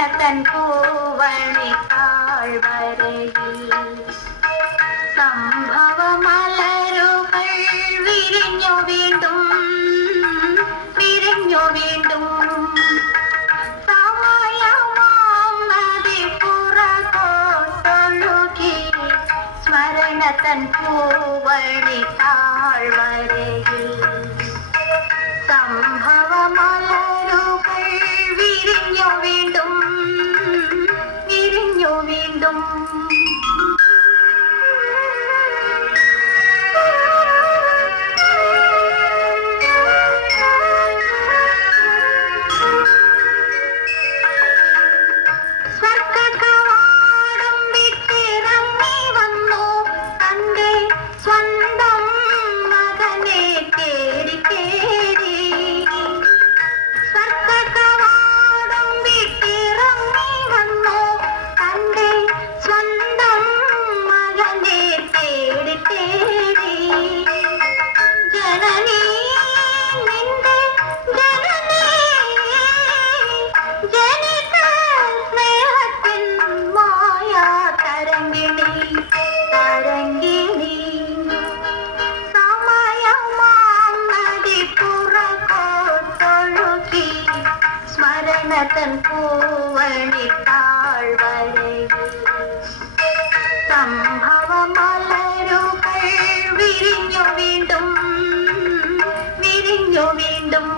തൻ പൂവണി താഴ്വരയിൽ സംഭവമലരുകൾ വിരിഞ്ഞു വീണ്ടും വിരിഞ്ഞു വീണ്ടും സമയമാം നദി പുറകോട്ടൊഴുകി സ്മരണ തൻ പൂവണി താഴ്വരയിൽ സംഭവമലരുകൾ വിരിഞ്ഞു വീണ്ടും വിരിഞ്ഞു വീണ്ടും തൻ പൂവണി താഴ്വരയിൽ സംഭവമലരുകൾ വിരിഞ്ഞു വീണ്ടും വിരിഞ്ഞു വീണ്ടും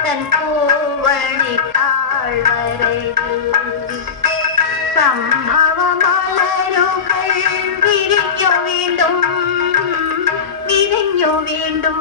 തൻ പൂവണി താഴ്വരയിൽ സംഭവമലരുകൾ വിരിഞ്ഞു വീണ്ടും വിരിഞ്ഞു വീണ്ടും